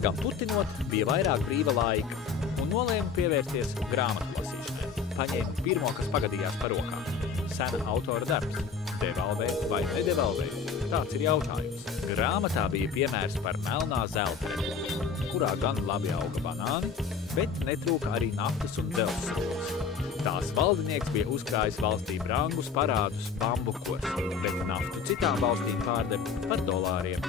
Miegam tutinot, bija vairāk brīva laika un nolēmu pievērsties grāmatu lasīšanai. Paņēmu pirmo, kas pagadījās par rokām. Sena autora darbs. Devalvē vai nedevalvē? Tāds ir jautājums. Grāmatā bija piemērs par melnā zelta republiku, kurā gan labi auga banāni, bet netrūka arī naftas un dzelzceļos. Tās valdinieks bija uzkrājis valstī brangus parādus bambukos, bet naftu citām valstīm pārdeva par dolāriem.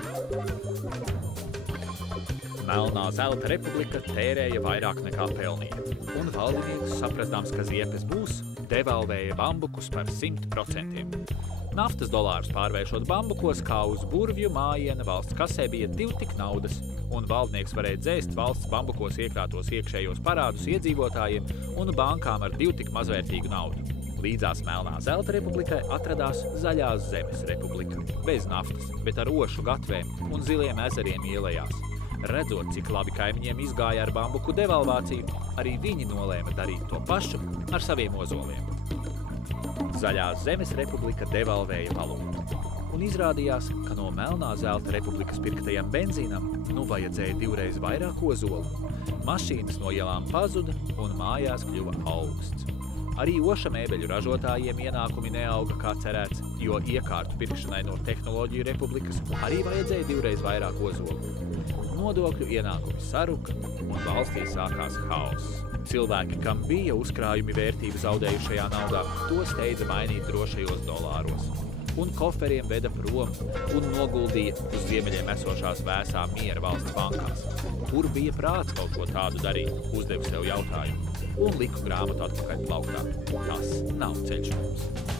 Melnā zelta republika tērēja vairāk nekā pelnīja, un valdinieks, saprastams, ka ziepes būs, devalvēja bambukus par 100%. Naftas dolārus pārvēršot bambukos, kā uz burvju mājiena valsts kasē bija 2 tik naudas, un valdnieks varēja dzēst valsts bambukos iekrātos iekšējos parādus iedzīvotājiem un bankām ar 2 tik mazvērtīgu naudu. Līdzās Melnā zelta republikai atradās Zaļās zemes republika, bez naftas, bet ar ošu gatvēm un ziliem ezeriem ielējās. Redzot, cik labi kaimiņiem izgāja ar bambuku devalvāciju, arī viņi nolēma darīt to pašu ar saviem ozoliem. Zaļās zemes republika devalvēja valūtu, un izrādījās, ka no Melnā zelta republikas pirktajam benzīnam vajadzēja 2 reiz vairāk ozolu. Mašīnas no ielām pazuda un mājās kļuva augsts. Arī oša mēbeļu ražotājiem ienākumi neauga kā cerēts, jo iekārtu pirkšanai no tehnoloģiju republikas arī vajadzēja 2 reiz vairāk ozolu. Nodokļu ienākumi saruka un valstī sākās haoss. Cilvēki, kam bija uzkrājumi vērtību zaudējušajā naudā, to steidza mainīt drošajos dolāros. Un koferiem veda prom un noguldīja uz ziemeļiem esošās vēsā miera valsts bankās. Kur bija prāts kaut ko tādu darīt, uzdevu sev jautājumu un liku grāmatu atpakaļ plauktā. Tas nav ceļš mums.